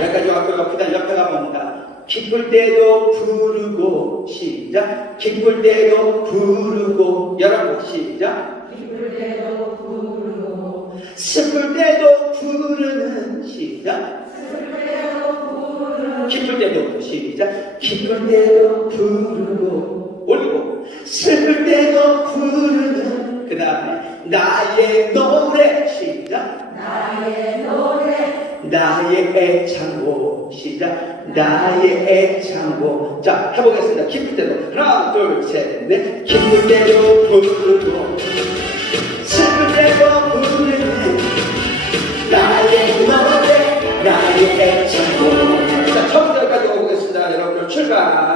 여기까지 왔고요. 그 다음 옆에 가봅니다. 기쁠 때도 부르고 시작. 기쁠 때도 부르고 여러분 시작. 기쁠 때도 부르고 슬플 때도 부르는 시작. 슬플 때도 부르고 기쁠 때도 시작. 기쁠 때도 부르고 나의 애창곡. 시작. 나의 애창곡. 자 해보겠습니다. 기쁠 때도 하나 둘 셋 넷. 기쁠 때도 부르고. 슬플 때도 부르는 나의 노래 나의 애창곡. 자 처음부터까지 오겠습니다. 여러분들 출발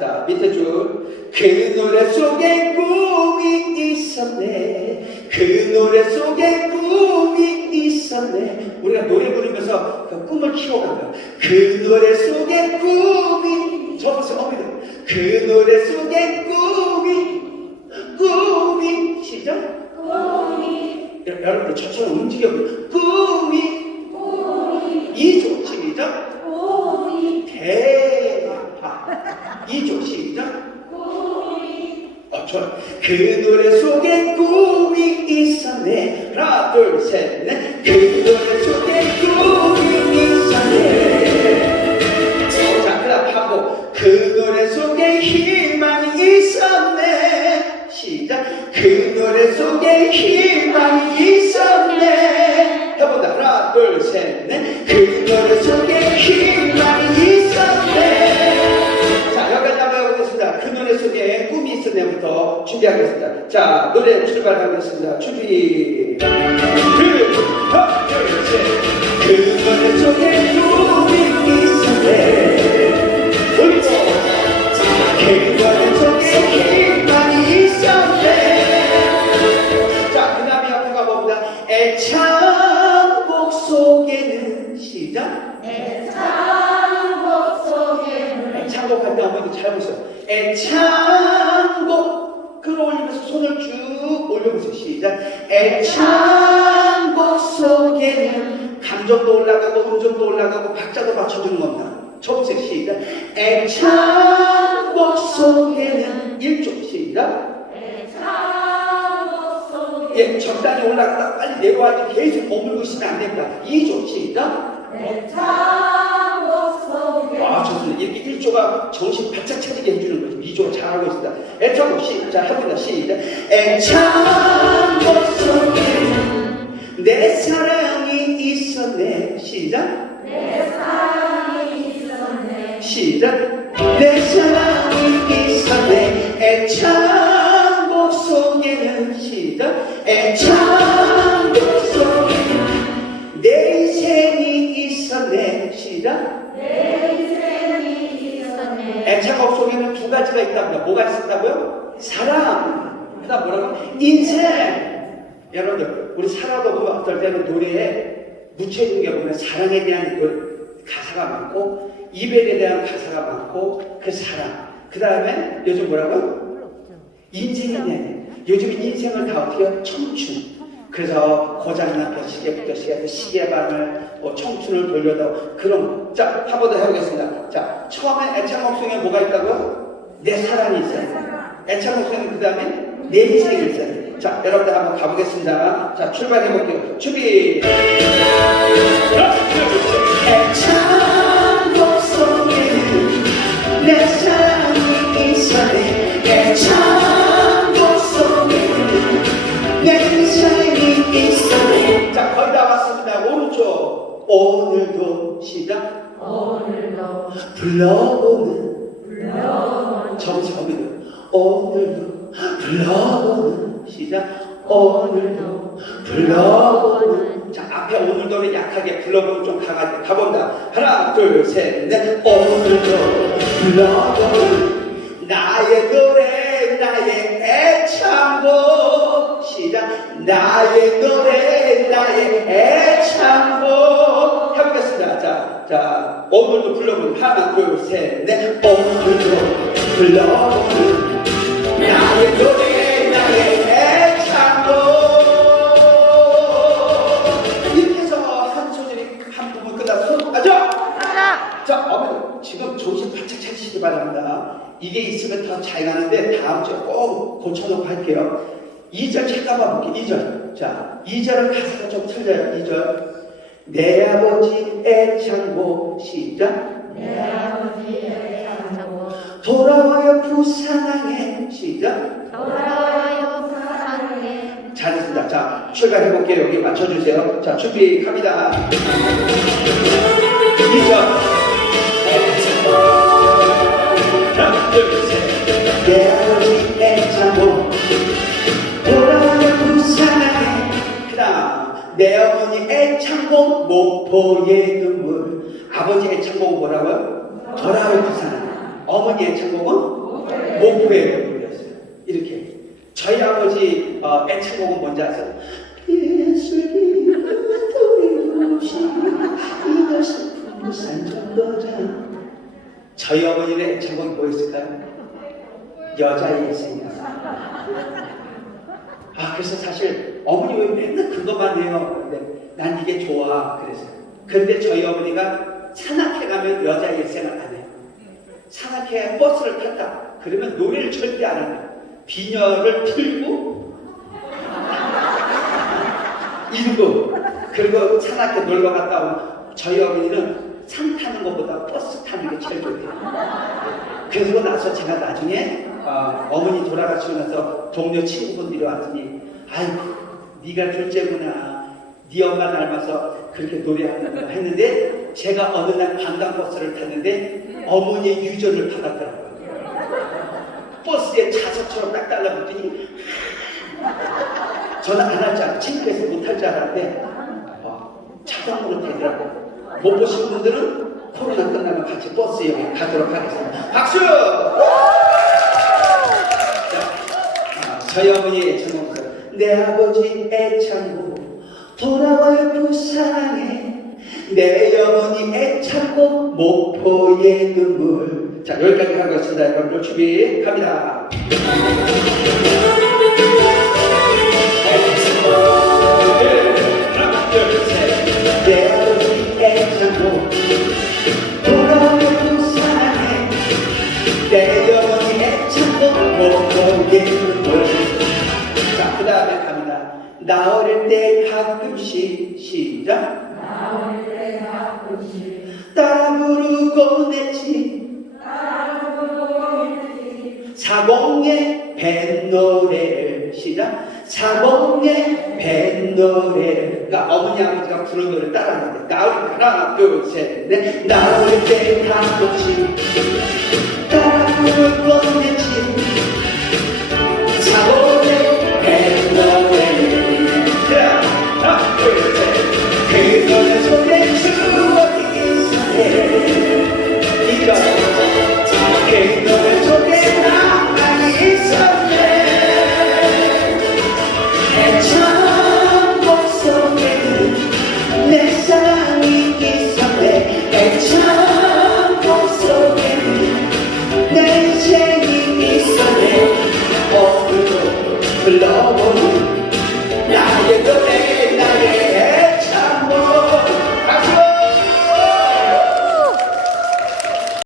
자, 밑에 줄. 그 노래 속에 꿈이 있었네. 그 노래 속에 꿈이 있었네. 우리가 노래 부르면서 그 꿈을 키워간다. 그 노래 속에 꿈이, 저 보세요, 어머니들. 그 노래 속에 꿈이, 꿈이, 시작. 여- 여러분들 저처럼 움직여 꿈이 이조 시작 대파 이조 시작 어, 좋아. 그 노래 속에 꿈이 있었네. 하나 둘 셋 넷 그 노래 속에 꿈이 있었네. 자 그다음 하고 그 노래 속에 희망이 있었네. 시작. 그 노래 속에 희망이 있었네. 해본다. 하나 둘 셋 넷 그 노래 속에 희망이 준비하겠습니다. 자 노래 출발하겠습니다. 준비. 둘셋그 속에 있었네 그 노래 속에 희망이 있었네. 자, 그 다음에 앞에 가봅니다. 애창곡 속에는 시작. 애창곡 할때 어머니도 잘 보세요. 애창곡 끌어올리면서 손을 쭉 올려보세요. 시작. 애창곡 속에는 감정도 올라가고 음정도 올라가고 박자도 맞춰주는 겁니다. 쳐보세요. 시작. 애창곡 속에는 1조 시작. 예, 적당히 올라갔다 빨리 내려와야지 계속 머물고 있으면 안 됩니다. 2조 시작. 아, 1조가 정신 바짝 차리게 해주는 거죠. 2조가 잘하고 있습니다. 애창곡 시작. 해봅니다. 시작. 애창곡 속에는 내 사랑이 있었네. 시작. 시작. 내 사랑이 그다음 뭐라고? 인생. 여러분들, 우리 살아도 보면 어떨 때는 노래에 묻혀있는 게 보면 사랑에 대한 노래, 가사가 많고 이별에 대한 가사가 많고 그 사랑. 그 다음에 요즘 뭐라고요? 인생에 대한 요즘 인생을 다 어떻게 해요? 청춘. 그래서 고장난 시계부터 시계부터 시계방을 뭐 청춘을 돌려다 그런 거. 자, 한 번 더 해보겠습니다. 자, 처음에 애창곡 속에 뭐가 있다고요? 내 사랑이 있어요. 애창곡 속에 그 다음에 내 인생이 있어요. 자, 여러분들 한번 가보겠습니다. 자, 출발해볼게요. 준비. 내 사랑이 내. 자, 거의 다 왔습니다. 오른쪽. 오늘도 시작 오늘도 불러보는 불러 정신 없는 오늘도 불러보는 시작. 오늘도 불러보는 자 앞에 오늘도를 약하게 불러보면 좀 가가, 가본다. 하나 둘 셋 넷. 오늘도 불러보는 나의 노래 나의 애창곡. 시작. 나의 노래 나의 애창곡. 해보겠습니다. 자, 자 오늘도 불러보는 하나 둘 셋 넷. 오늘도 불러보는 나의 노래 나의 애창곡 이렇게 해서 한 소절이 한 부분 끝났어 아죠? 자 어머니 지금 정신 바짝 차리시기 바랍니다. 이게 있으면 더 잘 가는데 다음 주에 꼭 고쳐놓고 할게요. 2절 잠깐만 볼게요. 2절. 자 2절은 가사가 좀 틀려요. 2절. 내 아버지 애창곡 시작. 내 아버지의 창고 돌아와요 부산항에 시작 돌아와요 사랑해 잘했습니다. 자, 출발해 볼게요. 여기 맞춰주세요. 자, 준비 갑니다. 2절. 하나, 둘, 셋. 내 아버지 애창곡 돌아와요 부산항에 그 다음 내 어머니 애창곡 목포의 눈물 아버지 애창곡은 뭐라고요? 부산항에 애창곡은 목포의 눈물이었어요. 이렇게 저희 아버지 어, 애창곡은 뭔지 아세요? 예수님 도리시 이것은 부산 정거장 저희 어머니의 애창곡이 뭐였을까요? 여자의 예생이었어요. 아 그래서 사실 어머니 왜 맨날 그것만 해요? 근데 난 이게 좋아 그래서 근데 저희 어머니가 산악회 가면 여자 일생을 안. 산악회 버스를 탔다. 그러면 노래를 절대 안 합니다. 비녀를 틀고 이러고 그리고 산악회 놀러 갔다 오면 저희 어머니는 산 타는 것보다 버스 타는 게 제일 좋대요. 그러고 나서 제가 나중에 어, 어머니 돌아가시고 나서 동료 친구분들이 왔더니 아이고 네가 둘째구나 네 엄마 닮아서 그렇게 노래하는구나 했는데 제가 어느 날 관광버스를 탔는데 어머니의 유전을 받았더라고요. 버스에 자석처럼 딱 달라붙더니 저는 안 할 줄 알았고 창피해서 못할 줄 알았는데 어, 자동으로 되더라고요 못 보신 분들은 코로나 끝나면 같이 버스 여행 가도록 하겠습니다. 박수! 자, 아, 저희 어머니의 애창곡 내 아버지 애창곡 돌아와요 부산에. 내 어머니 애창곡 목포의 눈물. 자 여기까지 가겠습니다. 여러분 준비 그 갑니다. 나 어릴 때 가끔씩 시작. 나올 때 가끔씩 따라 부르고 냈지. 사공의 뱃노래를 시작. 사공의 뱃노래를 그러니까 어머니 아버지가 부른 노래를 따라하는데. 나 어릴 때 하나 둘셋넷나 어릴 때 가끔씩 따라 부르고 냈지